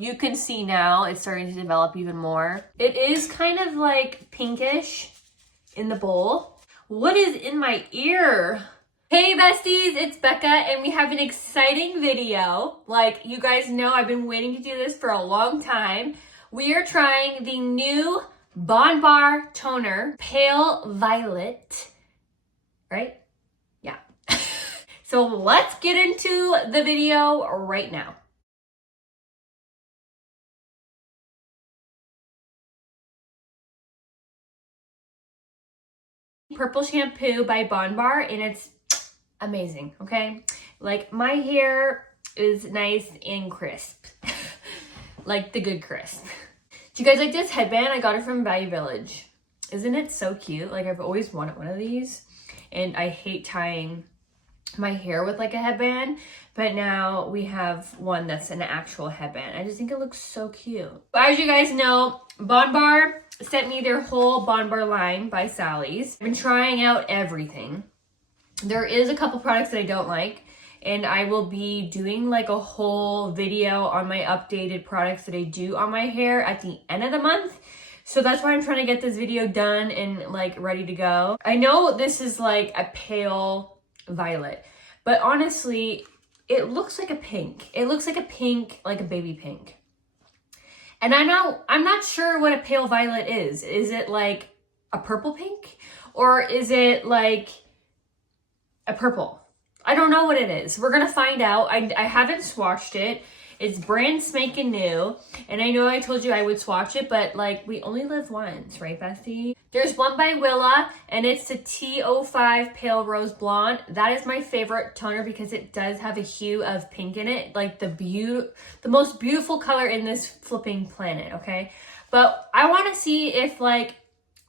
You can see now it's starting to develop even more. It is kind of like pinkish in the bowl. What is in my ear? Hey besties, it's Becca and we have an exciting video. Like you guys know, I've been waiting to do this for a long time. We are trying the new BondBar toner, Pale Violet, right? Yeah. So let's get into the video right now. Purple shampoo by BondBar and it's amazing, okay? Like my hair is nice and crisp. Like the good crisp. Do you guys like this headband? I got it from Value Village. Isn't it so cute? Like I've always wanted one of these and I hate tying my hair with like a headband, but now we have one that's an actual headband. I just think it looks so cute. But as you guys know, BondBar sent me their whole BondBar line by Sally's. I've been trying out everything. There is a couple products that I don't like, and I will be doing like a whole video on my updated products that I do on my hair at the end of the month. So that's why I'm trying to get this video done and like ready to go. I know this is like a pale violet, but honestly, it looks like a pink. It looks like a pink, like a baby pink. And I'm not sure what a pale violet is. Is it like a purple pink? Or is it like a purple? I don't know what it is. We're gonna find out. I haven't swatched it. It's brand spanking new. And I know I told you I would swatch it, but like we only live once, right, Bestie? There's one by Wella and it's the T05 Pale Rose Blonde. That is my favorite toner because it does have a hue of pink in it. Like the most beautiful color in this flipping planet, okay? But I wanna see if like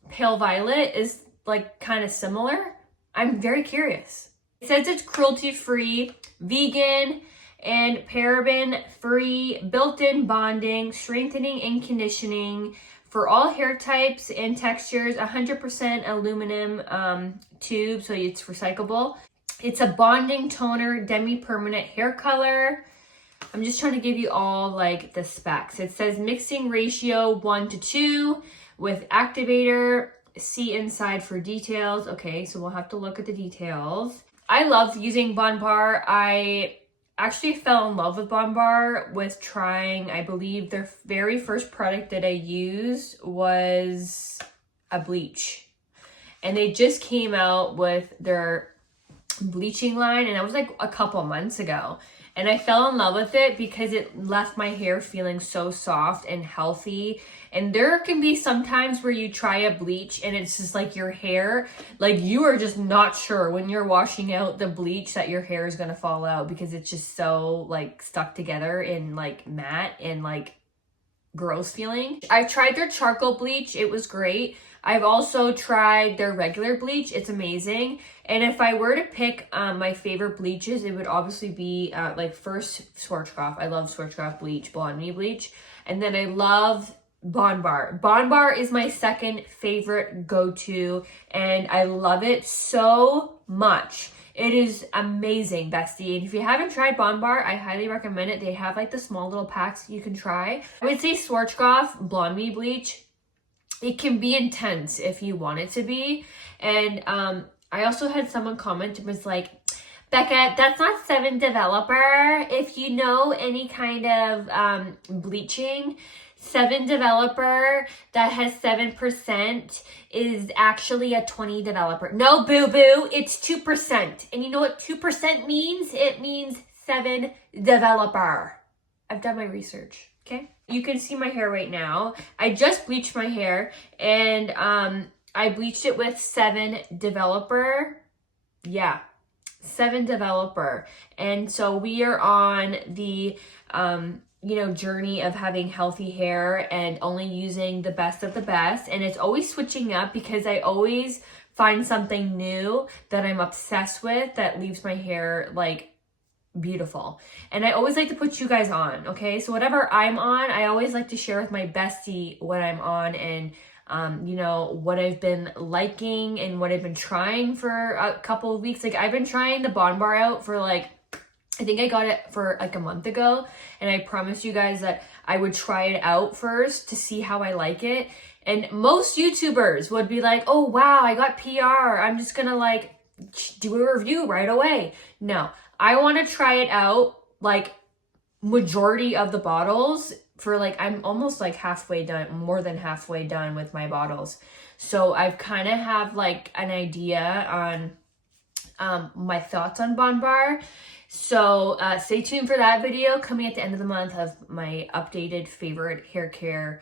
Pale Violet is like kind of similar. I'm very curious. It says it's cruelty-free, vegan, and paraben-free, built-in bonding, strengthening and conditioning for all hair types and textures, 100% aluminum tube, so it's recyclable. It's a bonding toner, demi-permanent hair color. I'm just trying to give you all like the specs. It says mixing ratio 1:2 with activator. See inside for details. Okay, so we'll have to look at the details. I love using BondBar. I actually fell in love with BondBar with trying, I believe their very first product that I used was a bleach. And they just came out with their bleaching line and that was like a couple months ago. And I fell in love with it because it left my hair feeling so soft and healthy. And there can be some times where you try a bleach and it's just like your hair, like you are just not sure when you're washing out the bleach that your hair is going to fall out because it's just so like stuck together and like matte and like gross feeling. I've tried their charcoal bleach. It was great. I've also tried their regular bleach. It's amazing. And if I were to pick my favorite bleaches, it would obviously be like first Schwartzkopf. I love Schwartzkopf bleach, Blondme bleach. And then I love BondBar. BondBar is my second favorite go-to and I love it so much. It is amazing, bestie. And if you haven't tried BondBar, I highly recommend it. They have like the small little packs you can try. I would say Schwartzkopf Blondme bleach. It can be intense if you want it to be. And I also had someone comment and was like, Becca, that's not 7 Developer. If you know any kind of bleaching, 7 Developer that has 7% is actually a 20 Developer. No, boo-boo, it's 2%. And you know what 2% means? It means 7 Developer. I've done my research, okay? You can see my hair right now. I just bleached my hair and I bleached it with 7 Developer. Yeah, 7 Developer. And so we are on the journey of having healthy hair and only using the best of the best. And it's always switching up because I always find something new that I'm obsessed with that leaves my hair like beautiful. And I always like to put you guys on, okay? So whatever I'm on, I always like to share with my bestie what I'm on and what I've been liking and what I've been trying for a couple of weeks. Like I've been trying the BondBar out for like I think I got it for like a month ago, and I promised you guys that I would try it out first to see how I like it. And most YouTubers would be like, oh wow, I got PR, I'm just gonna like do a review right away. No, I want to try it out like majority of the bottles for like, I'm almost like halfway done, more than halfway done with my bottles. So I've kind of have like an idea on my thoughts on BondBar. So stay tuned for that video coming at the end of the month of my updated favorite hair care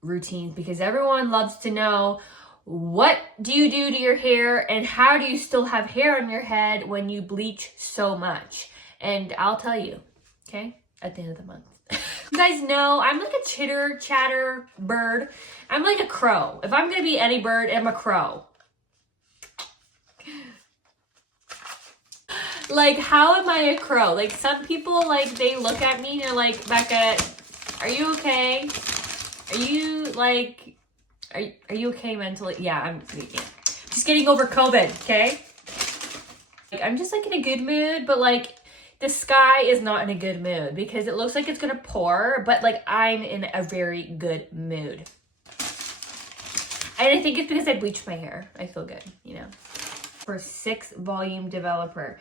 routines, because everyone loves to know, what do you do to your hair and how do you still have hair on your head when you bleach so much? And I'll tell you, okay, at the end of the month. You guys know I'm like a chitter chatter bird. I'm like a crow. If I'm gonna be any bird, I'm a crow. Like, how am I a crow? Like, some people, like, they look at me and they're like, Becca, are you okay? Are you, like, are you okay mentally? Yeah, I'm just getting over COVID, okay? Like, I'm just, like, in a good mood, but, like, the sky is not in a good mood because it looks like it's gonna pour, but, like, I'm in a very good mood. And I think it's because I bleached my hair. I feel good, you know? For 6 volume developer.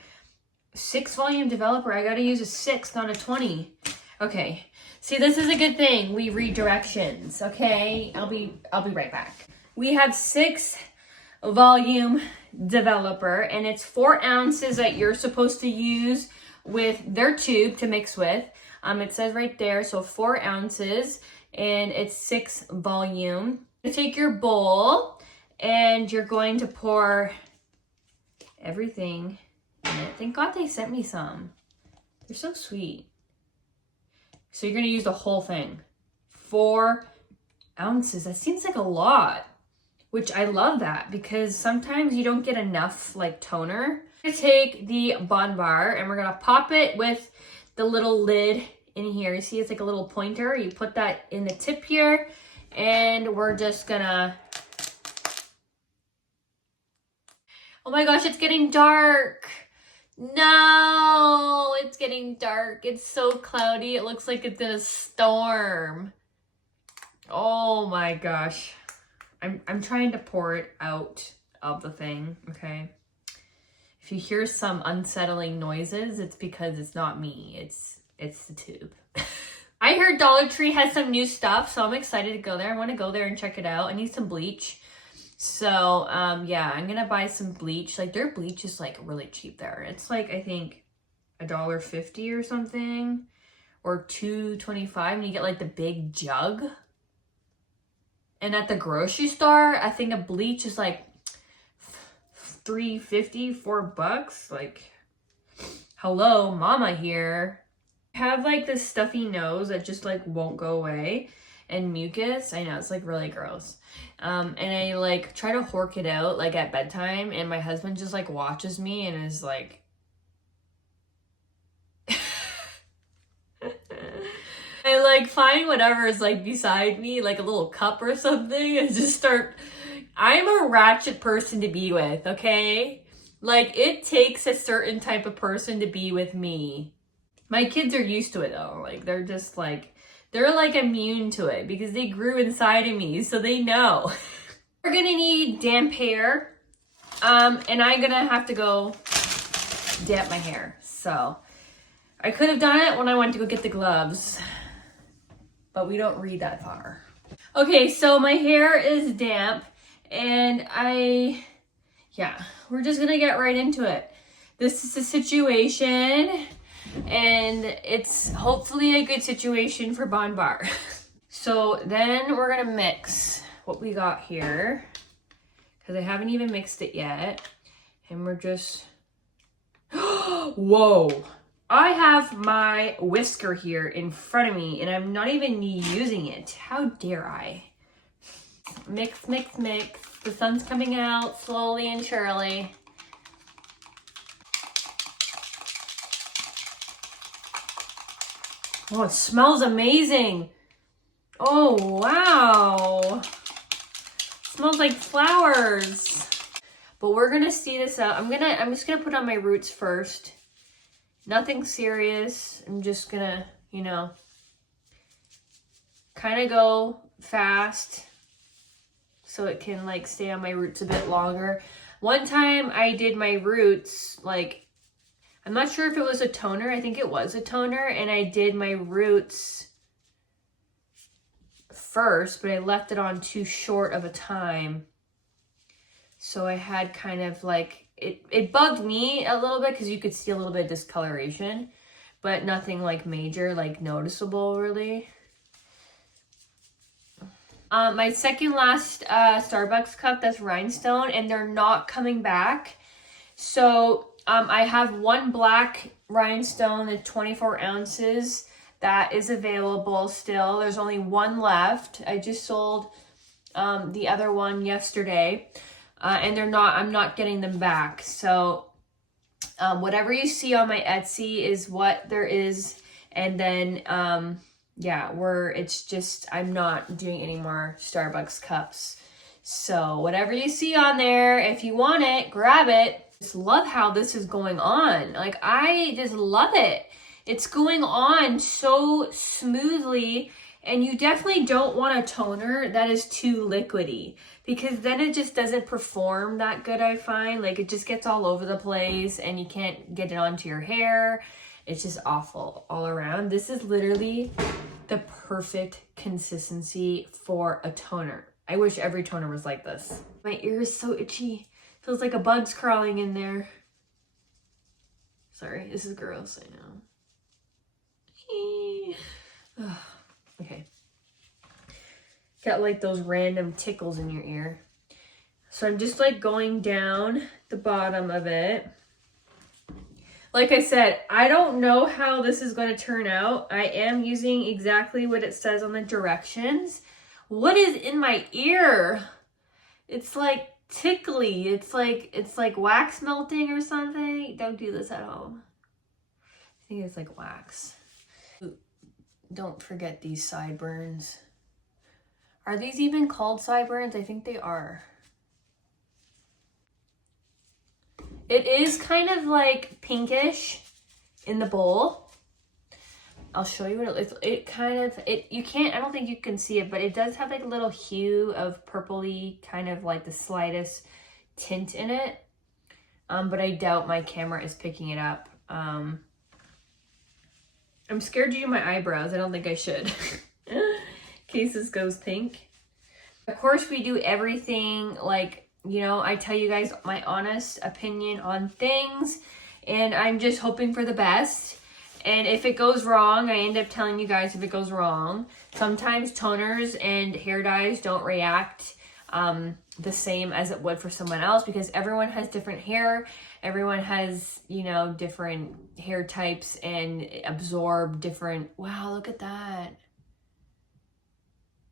6 volume developer, I gotta use a 6, not a 20. Okay, see, this is a good thing. We read directions, okay? I'll be right back. We have 6 volume developer, and it's 4 ounces that you're supposed to use with their tube to mix with. It says right there, so 4 ounces, and it's 6 volume. You take your bowl, and you're going to pour everything in it. Thank God they sent me some. They're so sweet. So you're going to use the whole thing. 4 ounces. That seems like a lot, which I love that because sometimes you don't get enough like toner. I'm going to take the BondBar and we're going to pop it with the little lid in here. You see it's like a little pointer. You put that in the tip here and we're just going to... Oh my gosh, it's getting dark. No, it's getting dark. It's so cloudy. It looks like it's in a storm. Oh my gosh. I'm trying to pour it out of the thing, okay? If you hear some unsettling noises, it's because it's not me. It's the tube. I heard Dollar Tree has some new stuff, so I'm excited to go there. I want to go there and check it out. I need some bleach. So, yeah, I'm gonna buy some bleach. Like, their bleach is, like, really cheap there. It's, like, I think $1.50 or something. Or $2.25, and you get, like, the big jug. And at the grocery store, I think a bleach is, like, $3.50, $4. Like, hello, mama here. I have, like, this stuffy nose that just, like, won't go away. And mucus, I know, it's like really gross. And I like try to hork it out like at bedtime, and my husband just like watches me and is like, I like find whatever is like beside me, like a little cup or something, and just start. I'm a ratchet person to be with, okay? Like, it takes a certain type of person to be with me. My kids are used to it though. Like, they're just like, they're like immune to it because they grew inside of me, so they know. We're gonna need damp hair, and I'm gonna have to go damp my hair. So I could have done it when I went to go get the gloves, but we don't read that far. Okay, so my hair is damp, and yeah, we're just gonna get right into it. This is the situation. And it's hopefully a good situation for BondBar. So then we're gonna mix what we got here, because I haven't even mixed it yet. And we're just, whoa. I have my whisker here in front of me and I'm not even using it. How dare I? Mix, mix, mix. The sun's coming out slowly and surely. Oh, it smells amazing. Oh, wow. It smells like flowers. But we're gonna see this out. I'm just gonna put on my roots first. Nothing serious. I'm just gonna, you know, kind of go fast so it can like stay on my roots a bit longer. One time I did my roots, like, I'm not sure if it was a toner. I think it was a toner, and I did my roots first, but I left it on too short of a time. So I had kind of like, it bugged me a little bit because you could see a little bit of discoloration, but nothing like major, like noticeable really. My second last Starbucks cup, that's rhinestone, and they're not coming back. So I have one black rhinestone at 24 ounces that is available still. There's only one left. I just sold the other one yesterday, and I'm not getting them back. So whatever you see on my Etsy is what there is, and then yeah, it's just, I'm not doing any more Starbucks cups. So whatever you see on there, if you want it, grab it. Just love how this is going on. Like, I just love it. It's going on so smoothly, and you definitely don't want a toner that is too liquidy, because then it just doesn't perform that good, I find. Like, it just gets all over the place and you can't get it onto your hair. It's just awful all around. This is literally the perfect consistency for a toner. I wish every toner was like this. My ear is so itchy. Feels like a bug's crawling in there. Sorry, this is gross, I know. Okay. Got like those random tickles in your ear. So I'm just like going down the bottom of it. Like I said, I don't know how this is going to turn out. I am using exactly what it says on the directions. What is in my ear? It's like tickly. It's like wax melting or something. Don't do this at home. I think it's like wax. Don't forget these sideburns. Are these even called sideburns? I think they are. It is kind of like pinkish in the bowl. I'll show you what it looks like. It kind of, you can't, I don't think you can see it, but it does have like a little hue of purpley, kind of like the slightest tint in it. But I doubt my camera is picking it up. I'm scared to do my eyebrows. I don't think I should. In case this goes pink. Of course, we do everything like, you know, I tell you guys my honest opinion on things, and I'm just hoping for the best. And if it goes wrong, I end up telling you guys if it goes wrong. Sometimes toners and hair dyes don't react the same as it would for someone else, because everyone has different hair. Everyone has, you know, different hair types and absorb different. Wow, look at that.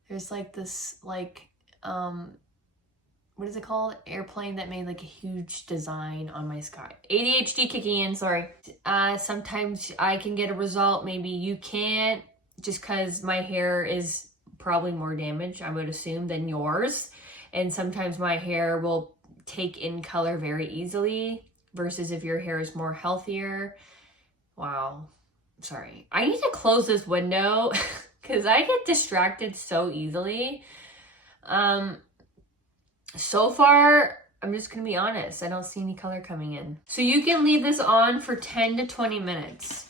There's like this, like, what is it called? Airplane that made like a huge design on my sky. ADHD kicking in, sorry. Sometimes I can get a result, maybe you can't, just because my hair is probably more damaged, I would assume, than yours. And sometimes my hair will take in color very easily versus if your hair is more healthier. Wow, sorry. I need to close this window because I get distracted so easily. So far, I'm just gonna be honest, I don't see any color coming in. So you can leave this on for 10 to 20 minutes.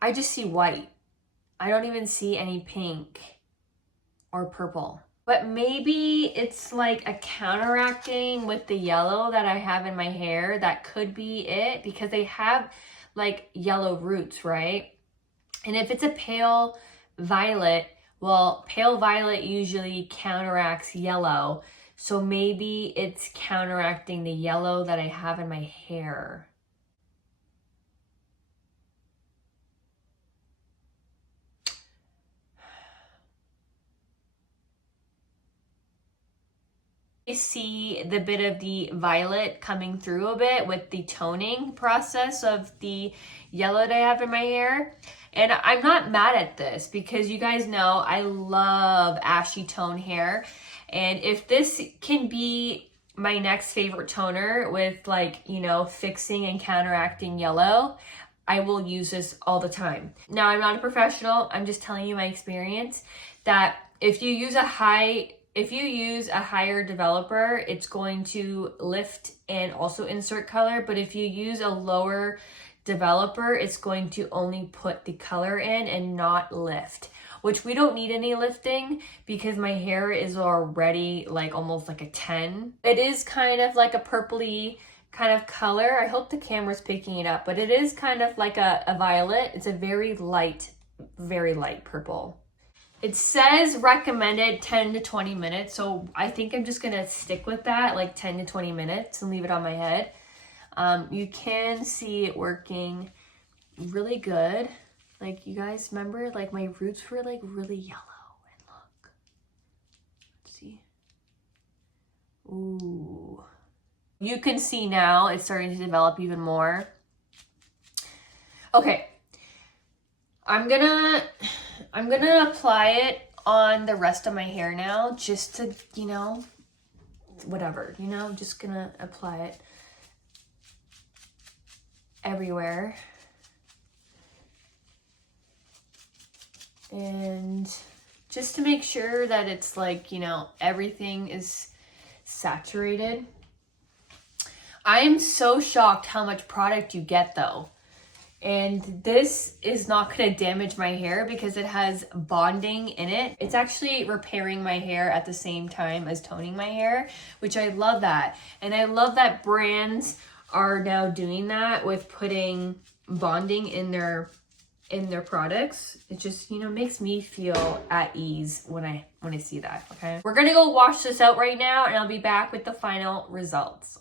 I just see white. I don't even see any pink or purple. But maybe it's like a counteracting with the yellow that I have in my hair. That could be it, because they have like yellow roots, right? And if it's a pale violet, well, pale violet usually counteracts yellow. So maybe it's counteracting the yellow that I have in my hair. I see the bit of the violet coming through a bit with the toning process of the yellow that I have in my hair. And I'm not mad at this, because you guys know I love ashy tone hair. And if this can be my next favorite toner with like, you know, fixing and counteracting yellow, I will use this all the time. Now, I'm not a professional. I'm just telling you my experience that if you use a higher developer, it's going to lift and also insert color. But if you use a lower developer, it's going to only put the color in and not lift, which we don't need any lifting because my hair is already like almost like a 10. It is kind of like a purpley kind of color. I hope the camera's picking it up, but it is kind of like a violet. It's a very light purple. It says recommended 10 to 20 minutes, so I think I'm just gonna stick with that, like 10 to 20 minutes and leave it on my head. You can see it working really good. Like, you guys remember, like my roots were like really yellow, and look, let's see. Ooh. You can see now it's starting to develop even more. Okay, I'm gonna apply it on the rest of my hair now, just to, you know, whatever, you know, I'm just gonna apply it everywhere. And just to make sure that it's like, you know, everything is saturated. I am so shocked how much product you get though. And this is not going to damage my hair because it has bonding in it. It's actually repairing my hair at the same time as toning my hair, which I love that. And I love that brands are now doing that with putting bonding in their products. It just, you know, makes me feel at ease when I see that. Okay, we're gonna go wash this out right now and I'll be back with the final results.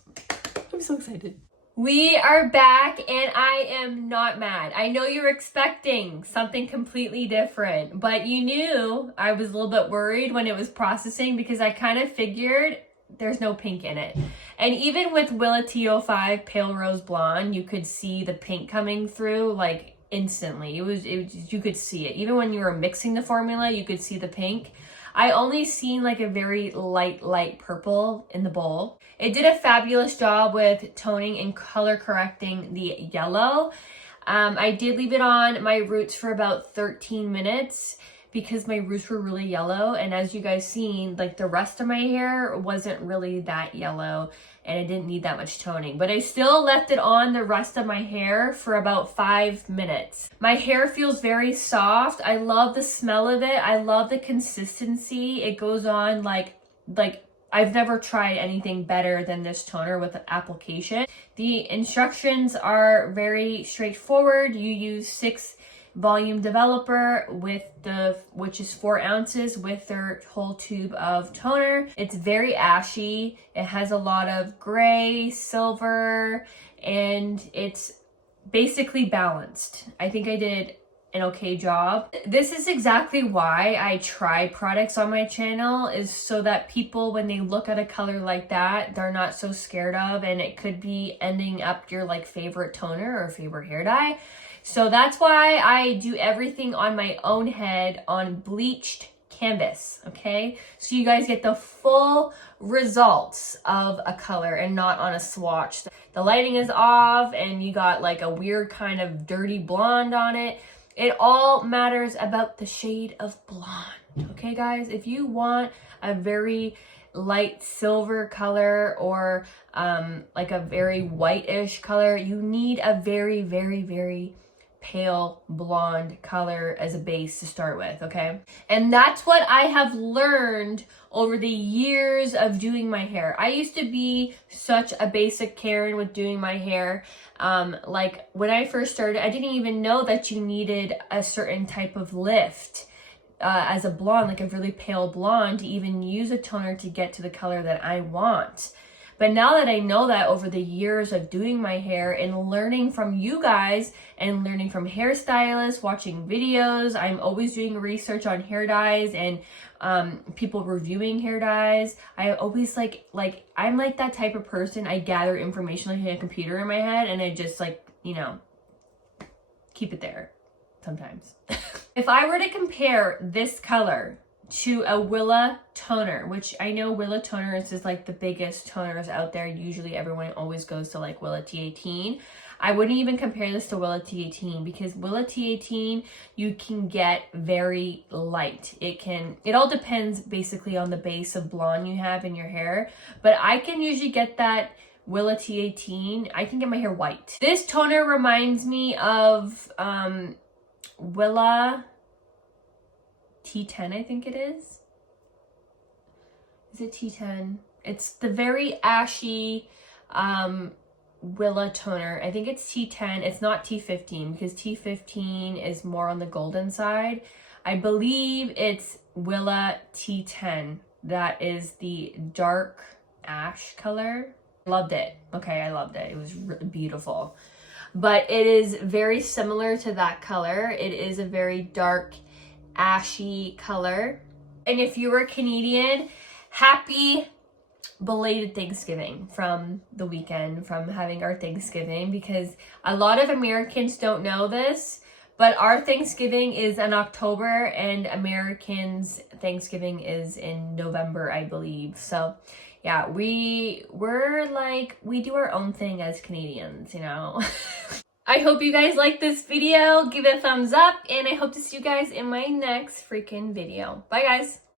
I'm so excited. We are back and I am not mad. I know you're expecting something completely different, but you knew I was a little bit worried when it was processing because I kind of figured there's no pink in it. And even with Wella T05 Pale Rose Blonde, you could see the pink coming through like instantly. It was you could see it. Even when you were mixing the formula, you could see the pink. I only seen like a very light purple in the bowl. It did a fabulous job with toning and color correcting the yellow. I did leave it on my roots for about 13 minutes because my roots were really yellow. And as you guys seen, like the rest of my hair wasn't really that yellow and I didn't need that much toning. But I still left it on the rest of my hair for about 5 minutes. My hair feels very soft. I love the smell of it. I love the consistency. It goes on like I've never tried anything better than this toner with application. The instructions are very straightforward. You use 6 volume developer which is 4 ounces with their whole tube of toner. It's very ashy. It has a lot of gray, silver, and it's basically balanced. I think I did an okay job. This is exactly why I try products on my channel, is so that people, when they look at a color like that, they're not so scared of, and it could be ending up your like favorite toner or favorite hair dye. So that's why I do everything on my own head on bleached canvas, okay? So you guys get the full results of a color and not on a swatch. The lighting is off and you got like a weird kind of dirty blonde on it. It all matters about the shade of blonde, okay guys? If you want a very light silver color or like a very whitish color, you need a very pale blonde color as a base to start with, okay? And that's what I have learned over the years of doing my hair. I used to be such a basic Karen with doing my hair. Like when I first started, I didn't even know that you needed a certain type of lift as a blonde, like a really pale blonde, to even use a toner to get to the color that I want. But now that I know that over the years of doing my hair and learning from you guys and learning from hairstylists, watching videos, I'm always doing research on hair dyes and people reviewing hair dyes. I always I'm like that type of person. I gather information like a computer in my head and I just like, you know, keep it there sometimes. If I were to compare this color to a Wella toner, which I know Wella toners is like the biggest toners out there. Usually everyone always goes to like Wella T18. I wouldn't even compare this to Wella T18 because Wella T18 you can get very light. It all depends basically on the base of blonde you have in your hair, but I can usually get that Wella T18. I can get my hair white. This toner reminds me of Wella T10, I think it is. Is it T10? It's the very ashy Wella toner. I think it's T10. It's not T15 because T15 is more on the golden side. I believe it's Wella T10. That is the dark ash color. Loved it. Okay, I loved it. It was really beautiful. But it is very similar to that color. It is a very dark ashy color. And if you were Canadian, happy belated Thanksgiving from the weekend, from having our Thanksgiving, because a lot of Americans don't know this, but our Thanksgiving is in October and Americans' Thanksgiving is in November, I believe. So yeah, we're like, we do our own thing as Canadians, you know. I hope you guys like this video. Give it a thumbs up, and I hope to see you guys in my next freaking video. Bye, guys.